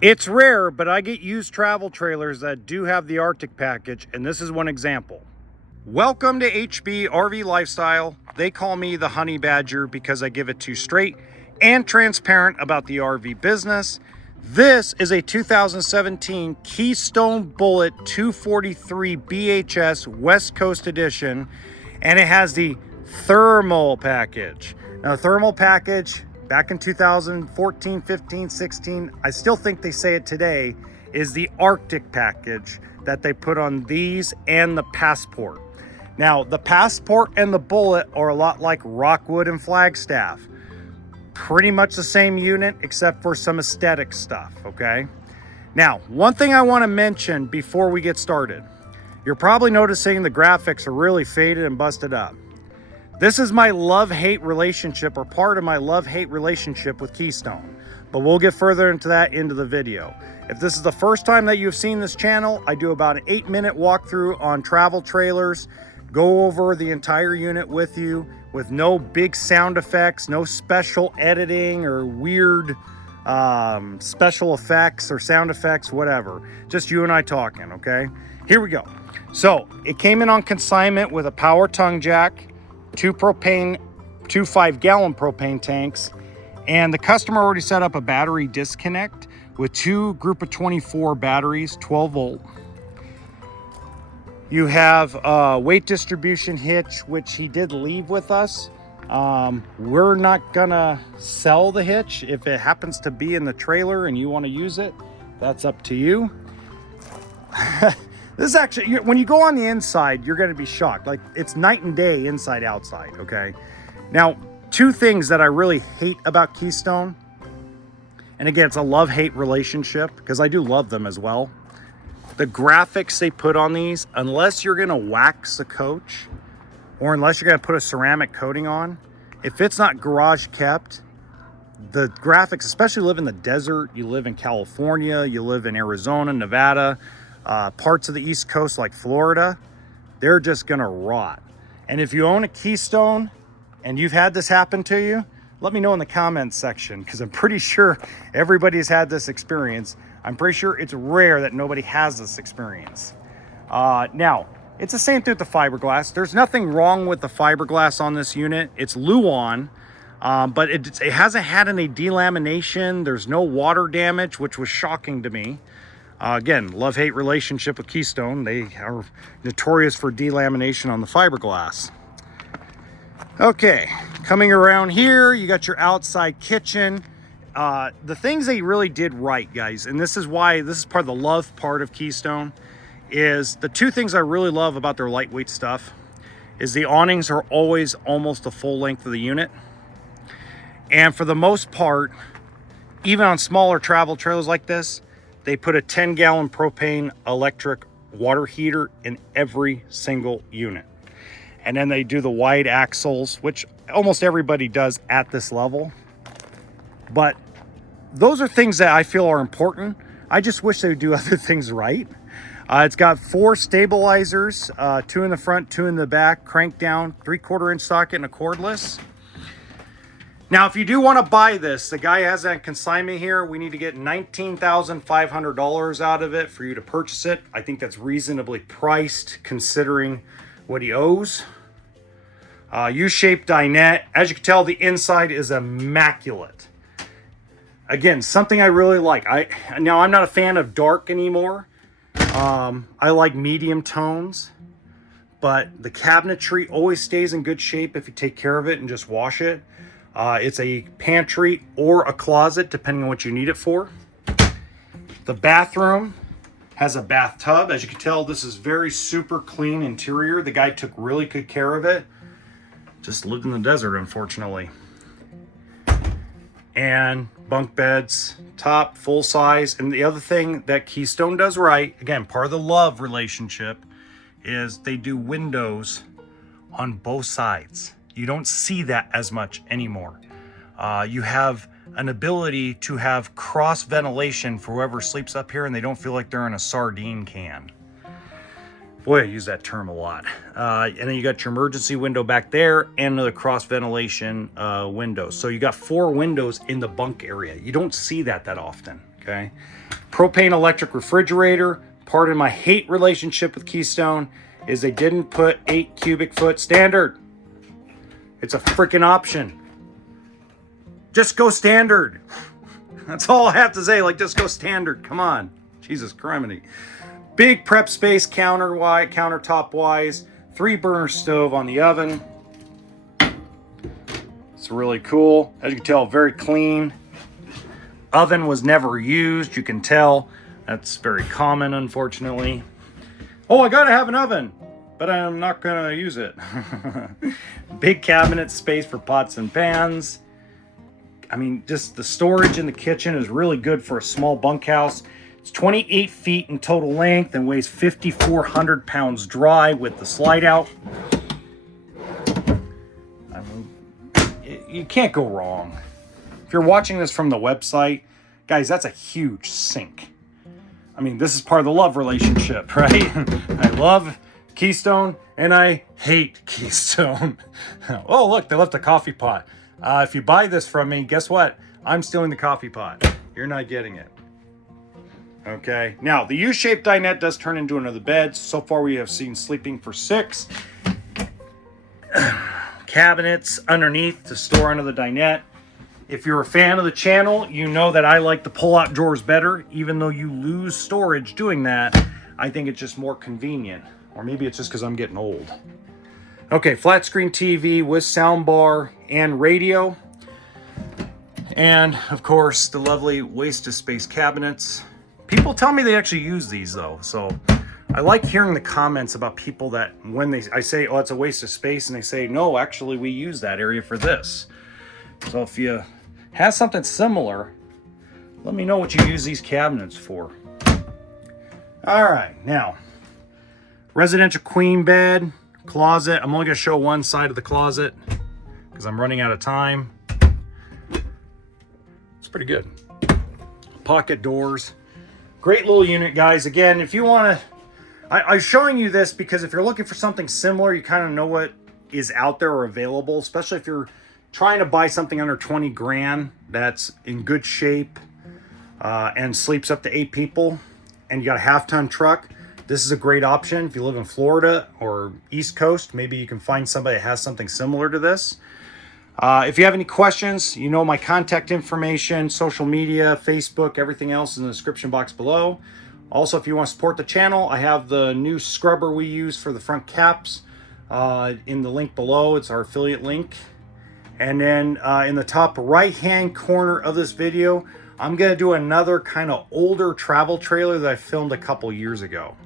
It's rare, but I get used travel trailers that do have the Arctic package, and this is one example. Welcome to HBRV Lifestyle. They call me the Honey Badger because I give it to you straight and transparent about the RV business. This is a 2017 Keystone Bullet 243 BHS West Coast Edition, and it has the thermal package. Now, the thermal package, back in 2014, 15, 16, I still think they say it today, is the Arctic package that they put on these and the Passport. Now, the Passport and the Bullet are a lot like Rockwood and Flagstaff. Pretty much the same unit, except for some aesthetic stuff, okay? Now, one thing I want to mention before we get started. You're probably noticing the graphics are really faded and busted up. This is my love-hate relationship, or part of my love-hate relationship with Keystone, but we'll get further into that into the video. If this is the first time that you've seen this channel, I do about an 8-minute walkthrough on travel trailers, go over the entire unit with you with no big sound effects, no special editing or weird special effects or sound effects, whatever. Just you and I talking, okay? Here we go. So it came in on consignment with a power tongue jack, two 5-gallon propane tanks, and the customer already set up a battery disconnect with two group of 24 batteries, 12 volt. You have a weight distribution hitch, which he did leave with us. We're not gonna sell the hitch. If it happens to be in the trailer and you want to use it, that's up to you. This is actually, when you go on the inside, you're gonna be shocked. Like, it's night and day inside, outside, okay? Now, two things that I really hate about Keystone, and again, it's a love-hate relationship because I do love them as well. The graphics they put on these, unless you're gonna wax the coach or unless you're gonna put a ceramic coating on, if it's not garage kept, the graphics, especially live in the desert, you live in California, you live in Arizona, Nevada, parts of the East Coast like Florida, they're just gonna rot. And if you own a Keystone and you've had this happen to you, let me know in the comments section, because I'm pretty sure everybody's had this experience. I'm pretty sure it's rare that nobody has this experience. Now, it's the same thing with the fiberglass. There's nothing wrong with the fiberglass on this unit. It's Luan, but it hasn't had any delamination. There's no water damage, which was shocking to me. Again, love-hate relationship with Keystone. They are notorious for delamination on the fiberglass. Okay, coming around here, you got your outside kitchen. The things they really did right, guys, and this is why this is part of the love part of Keystone, is the two things I really love about their lightweight stuff is the awnings are always almost the full length of the unit. And for the most part, even on smaller travel trailers like this, they put a 10-gallon propane electric water heater in every single unit. And then they do the wide axles, which almost everybody does at this level. But those are things that I feel are important. I just wish they would do other things right. It's got 4 stabilizers, 2 in the front, 2 in the back, crank down, 3/4-inch socket, and a cordless. Now, if you do want to buy this, the guy has that consignment here. We need to get $19,500 out of it for you to purchase it. I think that's reasonably priced considering what he owes. U-shaped dinette. As you can tell, the inside is immaculate. Again, something I really like. Now, I'm not a fan of dark anymore. I like medium tones, but the cabinetry always stays in good shape if you take care of it and just wash it. It's a pantry or a closet, depending on what you need it for. The bathroom has a bathtub. As you can tell, this is very super clean interior. The guy took really good care of it. Just lived in the desert, unfortunately. And bunk beds, top, full size. And the other thing that Keystone does right, again, part of the love relationship, is they do windows on both sides. You don't see that as much anymore. You have an ability to have cross ventilation for whoever sleeps up here and they don't feel like they're in a sardine can. Boy, I use that term a lot. And then you got your emergency window back there and another cross ventilation window. So you got 4 windows in the bunk area. You don't see that often, okay? Propane electric refrigerator. Part of my hate relationship with Keystone is they didn't put 8 cubic foot standard. It's a freaking option. Just go standard. That's all I have to say. Like, just go standard. Come on. Jesus criminy. Big prep space countertop wise. 3 burner stove on the oven. It's really cool. As you can tell, very clean. Oven was never used. You can tell. That's very common, unfortunately. Oh, I gotta have an oven, but I'm not gonna use it. Big cabinet space for pots and pans. I mean, just the storage in the kitchen is really good for a small bunkhouse. It's 28 feet in total length and weighs 5,400 pounds dry with the slide out. I mean, you can't go wrong. If you're watching this from the website, guys, that's a huge sink. I mean, this is part of the love relationship, right? I love Keystone and I hate Keystone. Oh, look, they left a coffee pot. If you buy this from me, guess what? I'm stealing the coffee pot. You're not getting it. Okay. Now, the U-shaped dinette does turn into another bed. So far, we have seen sleeping for 6. Cabinets underneath to store under the dinette. If you're a fan of the channel, you know that I like the pull-out drawers better. Even though you lose storage doing that, I think it's just more convenient. Or maybe it's just because I'm getting old. Okay, flat screen TV with sound bar and radio. And, of course, the lovely waste of space cabinets. People tell me they actually use these, though. So I like hearing the comments about people that when I say, oh, it's a waste of space, and they say, no, actually, we use that area for this. So if you have something similar, let me know what you use these cabinets for. All right, now, residential queen bed, closet. I'm only going to show one side of the closet because I'm running out of time. It's pretty good. Pocket doors. Great little unit, guys. Again, if you want to, I'm showing you this because if you're looking for something similar, you kind of know what is out there or available, especially if you're trying to buy something under 20 grand that's in good shape and sleeps up to 8 people, and you got a half-ton truck. This is a great option. If you live in Florida or East Coast, maybe you can find somebody that has something similar to this. If you have any questions, you know my contact information, social media, Facebook, everything else is in the description box below. Also, if you want to support the channel, I have the new scrubber we use for the front caps in the link below. It's our affiliate link. And then in the top right-hand corner of this video, I'm going to do another kind of older travel trailer that I filmed a couple years ago.